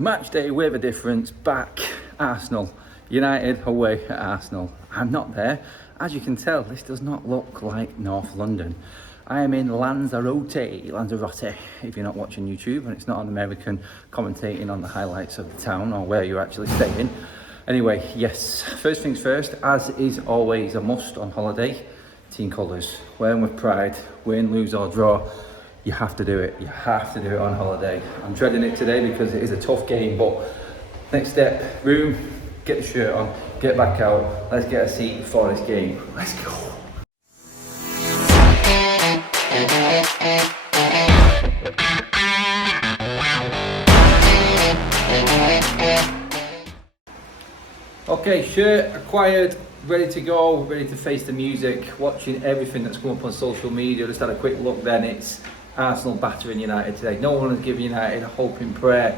Match day with a difference, back, Arsenal. United away at Arsenal. I'm not there. As you can tell, this does not look like North London. I am in Lanzarote, if you're not watching YouTube and it's not an American commentating on the highlights of the town or where you're actually staying. Anyway, yes, first things first, as is always a must on holiday, team colours. Wearing with pride, win, lose or draw. You have to do it. You have to do it on holiday. I'm dreading it today because it is a tough game, but next step, room, get the shirt on, get back out. Let's get a seat for this game. Let's go. Okay, shirt acquired, ready to go, ready to face the music, watching everything that's come up on social media. Just had a quick look then, it's Arsenal battering United today. No one has given United a hope in prayer.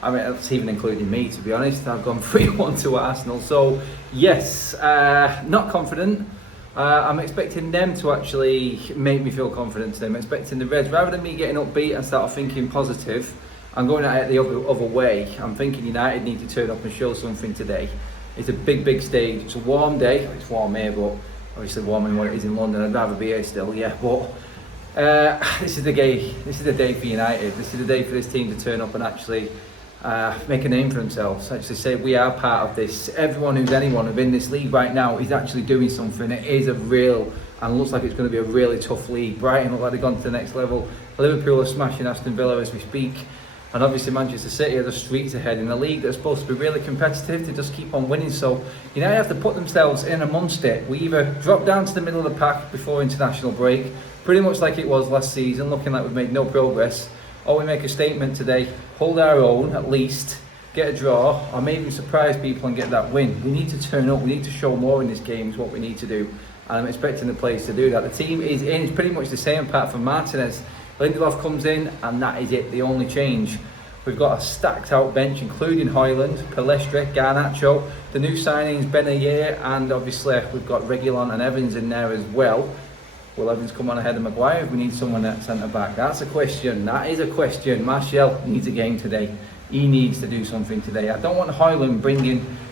I mean, that's even including me, to be honest. I've gone 3-1 to Arsenal. So, yes, not confident. I'm expecting them to actually make me feel confident today. I'm expecting the Reds, rather than me getting upbeat and start thinking positive, I'm going at it the other way. I'm thinking United need to turn up and show something today. It's a big stage. It's a warm day. It's warm here, but obviously warmer than what it is in London. I'd rather be here still, yeah. But this is the day. This is the day for United. This is the day for this team to turn up and actually make a name for themselves. Actually say we are part of this. Everyone who's anyone within this league right now is actually doing something. It is a real, and looks like it's going to be a really tough league. Brighton look like they've gone to the next level. Liverpool are smashing Aston Villa as we speak. And obviously Manchester City are the streets ahead in a league that's supposed to be really competitive. They just keep on winning. So United have to put themselves in amongst it. We either drop down to the middle of the pack before international break, pretty much like it was last season, looking like we've made no progress, or we make a statement today, hold our own at least, get a draw, or maybe surprise people and get that win. We need to turn up. We need to show more in this game is what we need to do. And I'm expecting the players to do that. The team is in. It's pretty much the same apart from Martinez. Lindelof comes in and that is it, the only change. We've got a stacked out bench including Højlund, Palestra, Garnacho, the new signings Benayer, and obviously we've got Reguilon and Evans in there as well. Will Evans come on ahead of Maguire if we need someone at centre back? That's a question, that is a question. Martial needs a game today. He needs to do something today. I don't want Højlund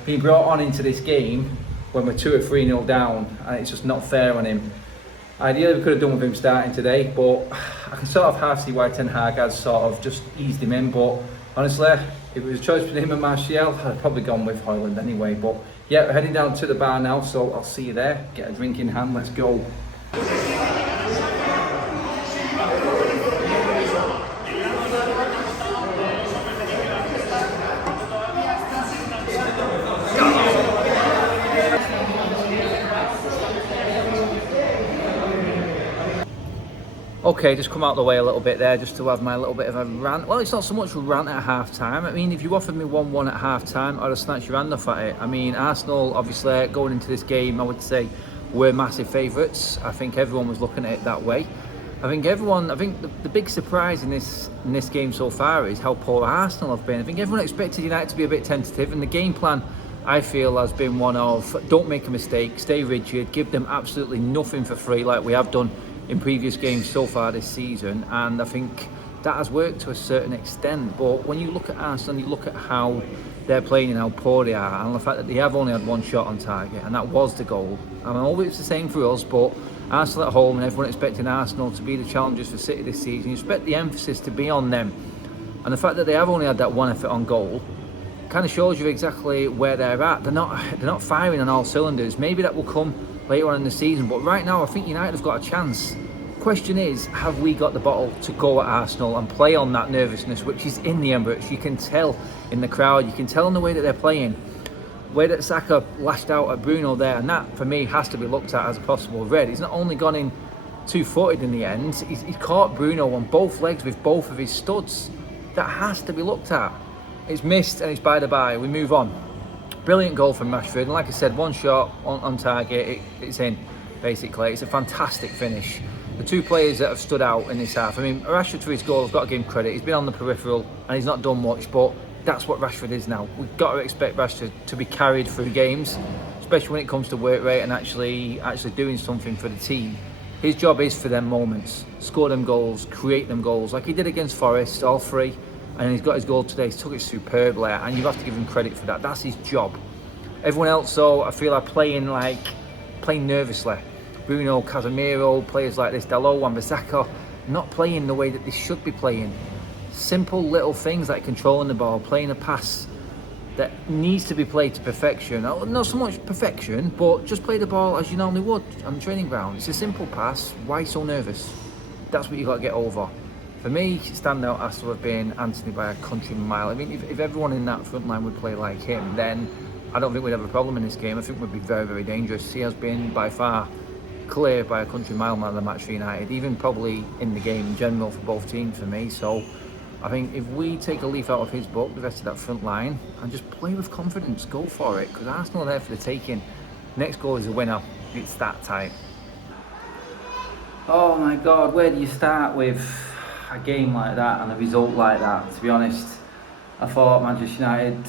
being brought on into this game when we're 2 or 3-0 down, and it's just not fair on him. Ideally we could have done with him starting today, but I can sort of half see why Ten Hag has sort of just eased him in. But honestly, if it was a choice between him and Martial, I'd have probably gone with Højlund anyway. But yeah, we're heading down to the bar now, so I'll see you there. Get a drink in hand, let's go. Okay, just come out of the way a little bit there just to have my little bit of a rant. Well, it's not so much a rant at half time. I mean, if you offered me 1-1 at half time, I'd have snatched your hand off at it. I mean, Arsenal, obviously, going into this game, I would say, were massive favourites. I think everyone was looking at it that way. I think the big surprise in this game so far is how poor Arsenal have been. I think everyone expected United to be a bit tentative, and the game plan, I feel, has been one of don't make a mistake, stay rigid, give them absolutely nothing for free like we have done in previous games so far this season, and I think that has worked to a certain extent. But when you look at Arsenal, you look at how they're playing and how poor they are, and the fact that they have only had one shot on target, and that was the goal. I mean, always it's the same for us, but Arsenal at home and everyone expecting Arsenal to be the challengers for City this season, you expect the emphasis to be on them, and the fact that they have only had that one effort on goal kind of shows you exactly where they're at. They're not firing on all cylinders. Maybe that will come later on in the season, but right now I think United have got a chance. Question is, have we got the bottle to go at Arsenal and play on that nervousness which is in the Emirates? You can tell in the crowd, you can tell in the way that they're playing, the way that Saka lashed out at Bruno there, and that for me has to be looked at as a possible red. He's not only gone in 2-footed in the end, he's caught Bruno on both legs with both of his studs. That has to be looked at. It's missed and it's by the by. We move on. Brilliant goal from Rashford, and like I said, one shot on target, it's in, basically. It's a fantastic finish. The two players that have stood out in this half, I mean, Rashford for his goal, I've got to give him credit. He's been on the peripheral and he's not done much, but that's what Rashford is now. We've got to expect Rashford to be carried through games, especially when it comes to work rate and actually doing something for the team. His job is for them moments, score them goals, create them goals, like he did against Forest, all three. and he's got his goal today. He's took it superbly, and you have to give him credit for that. That's his job. Everyone else, though, I feel are playing nervously. Bruno, Casemiro, players like this, Dalot, Wan-Bissaka, not playing the way that they should be playing. Simple little things like controlling the ball, playing a pass that needs to be played to perfection. Not so much perfection, but just play the ball as you normally would on the training ground. It's a simple pass. Why so nervous? That's what you got to get over. For me, standout has to have been Anthony by a country mile. I mean, if everyone in that front line would play like him, then I don't think we'd have a problem in this game. I think we'd be very, very dangerous. He has been by far clear by a country mile man of the match for United, even probably in the game in general for both teams for me. So I think if we take a leaf out of his book, the rest of that front line, and just play with confidence, go for it, because Arsenal are there for the taking. Next goal is a winner. It's that tight. Oh my God, where do you start with a game like that and a result like that? To be honest, I thought Manchester United,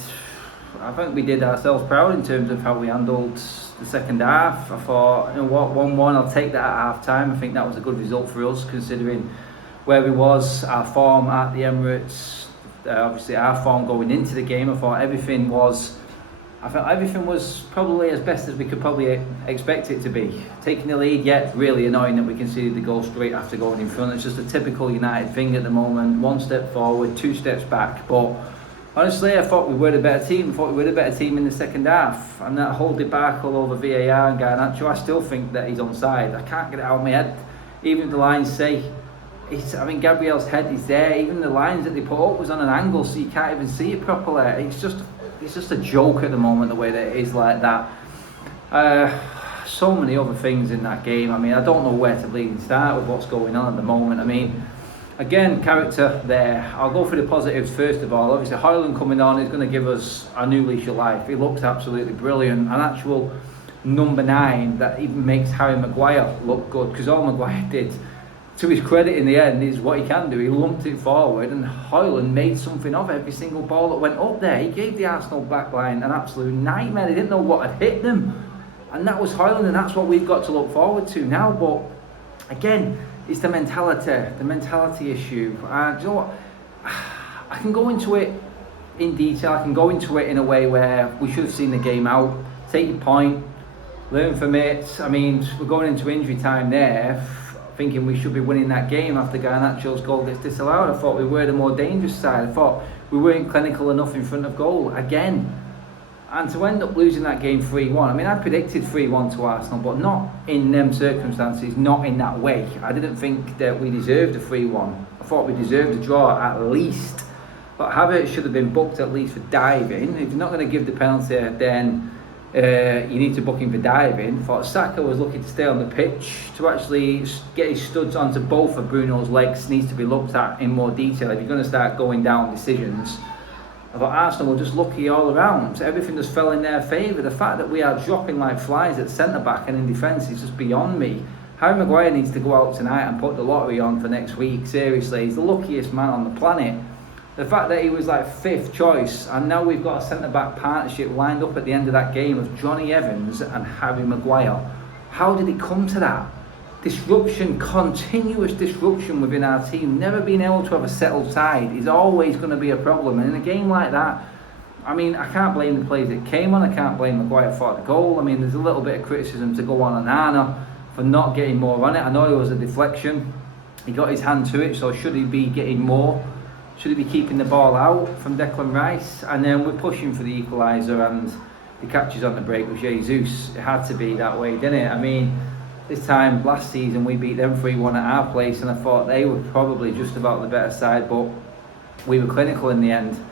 I think we did ourselves proud in terms of how we handled the second half. I thought, you know what, 1-1, I'll take that at half time. I think that was a good result for us considering where we was, our form at the Emirates, obviously our form going into the game. I felt everything was probably as best as we could probably expect it to be. Taking the lead, yet really annoying that we conceded the goal straight after going in front. It's just a typical United thing at the moment. 1 step forward, 2 steps back. But honestly, I thought we were the better team. I thought we were the better team in the second half. And that whole debacle over VAR and Garnacho, I still think that he's onside. I can't get it out of my head. Even if the lines say, Gabriel's head is there. Even the lines that they put up was on an angle, so you can't even see it properly. It's just a joke at the moment, the way that it is like that. So many other things in that game. I mean, I don't know where to bleed and start with what's going on at the moment. I mean, again, character there. I'll go for the positives first of all. Obviously, Højlund coming on is going to give us a new leash of life. He looks absolutely brilliant. An actual number 9 that even makes Harry Maguire look good, because all Maguire did, to his credit in the end, is what he can do. He lumped it forward, and Højlund made something of every single ball that went up there. He gave the Arsenal backline an absolute nightmare. They didn't know what had hit them. And that was Højlund, and that's what we've got to look forward to now. But again, it's the mentality issue. Do you know what? I can go into it in detail. I can go into it in a way where we should have seen the game out. Take your point, learn from it. I mean, we're going into injury time there, thinking we should be winning that game after Garnacho's goal gets disallowed. I thought we were the more dangerous side. I thought we weren't clinical enough in front of goal again. And to end up losing that game 3-1, I mean, I predicted 3-1 to Arsenal, but not in them circumstances, not in that way. I didn't think that we deserved a 3-1. I thought we deserved a draw at least. But Havertz should have been booked at least for diving. If you're not going to give the penalty, then you need to book him for diving. I thought Saka was lucky to stay on the pitch. To actually get his studs onto both of Bruno's legs needs to be looked at in more detail if you're going to start going down decisions. I thought Arsenal were just lucky all around. Everything just fell in their favour. The fact that we are dropping like flies at centre-back and in defence is just beyond me. Harry Maguire needs to go out tonight and put the lottery on for next week. Seriously, he's the luckiest man on the planet. The fact that he was like 5th choice, and now we've got a centre-back partnership lined up at the end of that game of Johnny Evans and Harry Maguire. How did it come to that? Disruption, continuous disruption within our team. Never been able to have a settled side is always going to be a problem. And in a game like that, I mean, I can't blame the players that came on. I can't blame Maguire for the goal. I mean, there's a little bit of criticism to go on Arna for not getting more on it. I know it was a deflection. He got his hand to it, so should he be getting more? Should he be keeping the ball out from Declan Rice? And then we're pushing for the equaliser, and the catches on the break with Jesus. It had to be that way, didn't it? I mean, this time last season we beat them 3-1 at our place, and I thought they were probably just about the better side, but we were clinical in the end.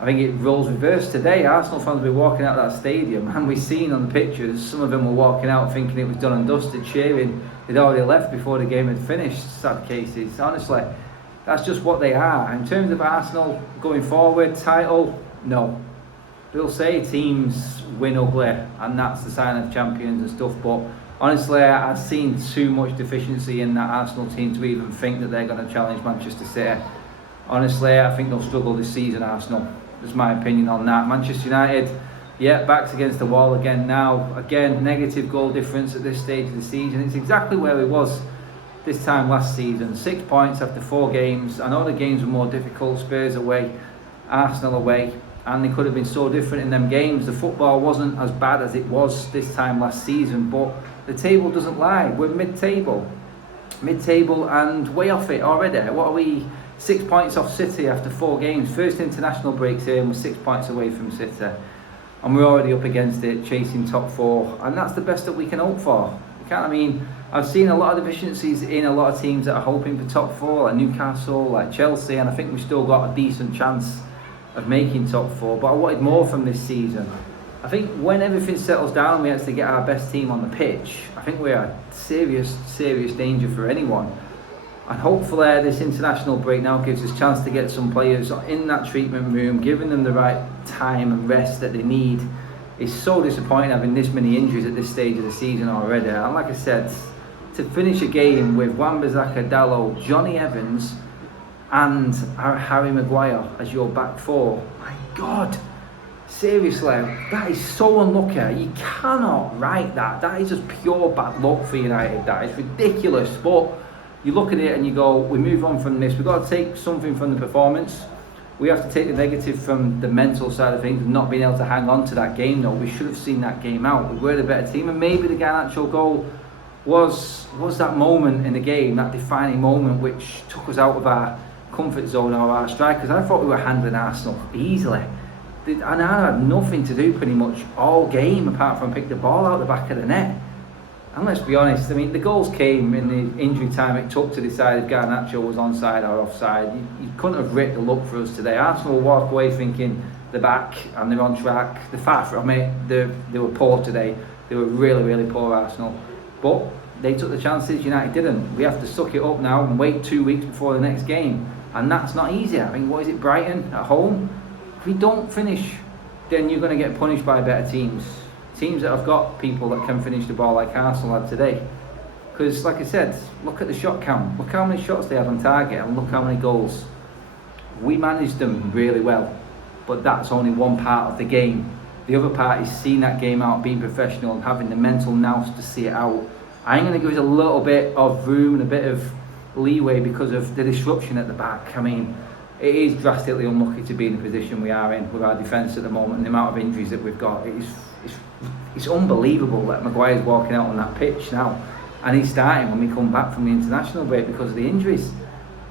I think it roles reversed today. Arsenal fans were walking out of that stadium, and we've seen on the pictures, some of them were walking out thinking it was done and dusted, cheering. They'd already left before the game had finished, sad cases. Honestly, that's just what they are. In terms of Arsenal going forward, title, no. They'll say teams win ugly, and that's the sign of champions and stuff, but honestly, I've seen too much deficiency in that Arsenal team to even think that they're going to challenge Manchester City. Honestly, I think they'll struggle this season, Arsenal. That's my opinion on that. Manchester United, yeah, backs against the wall again now. Again, negative goal difference at this stage of the season. It's exactly where it was this time last season. 6 points after 4 games. I know the games were more difficult, Spurs away, Arsenal away, and they could have been so different in them games. The football wasn't as bad as it was this time last season, but the table doesn't lie. We're mid-table and way off it already. What are we? 6 points off City after 4 games. First international breaks here and we're 6 points away from City, and we're already up against it, chasing top 4, and that's the best that we can hope for. I've seen a lot of deficiencies in a lot of teams that are hoping for top 4, like Newcastle, like Chelsea, and I think we've still got a decent chance of making top 4, but I wanted more from this season. I think when everything settles down and we actually get our best team on the pitch, I think we are serious danger for anyone. And hopefully this international break now gives us a chance to get some players in that treatment room, giving them the right time and rest that they need. It's so disappointing having this many injuries at this stage of the season already. And like I said, to finish a game with Wan-Bissaka, Dalot, Johnny Evans and Harry Maguire as your back 4, my God, seriously, that is so unlucky. You cannot write that. That is just pure bad luck for United. That is ridiculous. But you look at it and you go, we move on from this. We've got to take something from the performance. We have to take the negative from the mental side of things, not being able to hang on to that game though. We should have seen that game out. We were the better team, and maybe the Garnacho goal was that moment in the game, that defining moment which took us out of our comfort zone or our strikers. I thought we were handling Arsenal easily. And I had nothing to do pretty much all game apart from pick the ball out the back of the net. And let's be honest, I mean, the goals came in the injury time it took to decide if Garnacho was onside or offside. You couldn't have written the look for us today. Arsenal will walk away thinking they're back and they're on track. They're far from it. They were poor today. They were really poor, Arsenal. But they took the chances, United didn't. We have to suck it up now and wait 2 weeks before the next game. And that's not easy. I mean, what is it, Brighton at home? If we don't finish, then you're going to get punished by better teams. Teams that have got people that can finish the ball like Arsenal had today. Because, like I said, look at the shot count. Look how many shots they had on target and look how many goals. We managed them really well, but that's only one part of the game. The other part is seeing that game out, being professional and having the mental nous to see it out. I'm going to give us a little bit of room and a bit of leeway because of the disruption at the back. I mean, it is drastically unlucky to be in the position we are in with our defence at the moment and the amount of injuries that we've got. It's unbelievable that Maguire's walking out on that pitch now and he's starting when we come back from the international break because of the injuries.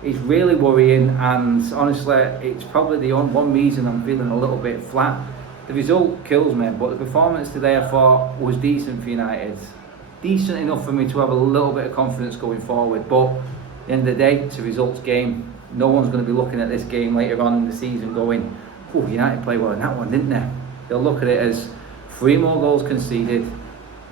It's really worrying, and honestly it's probably the one reason I'm feeling a little bit flat. The result kills me, but the performance today I thought was decent for United. Decent enough for me to have a little bit of confidence going forward, but at the end of the day it's a results game. No one's going to be looking at this game later on in the season going, oh, United played well in that one, didn't they? They'll look at it as 3 more goals conceded,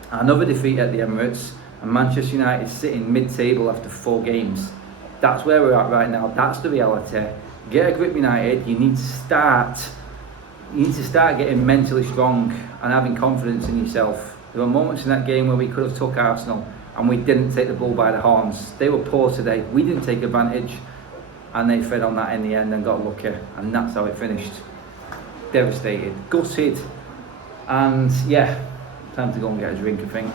another defeat at the Emirates, and Manchester United sitting mid-table after 4 games. That's where we're at right now. That's the reality. Get a grip, United. You need to start getting mentally strong and having confidence in yourself. There were moments in that game where we could have took Arsenal and we didn't take the bull by the horns. They were poor today. We didn't take advantage, and they fed on that in the end and got lucky, and that's how it finished. Devastated, gutted, and yeah, time to go and get a drink, I think.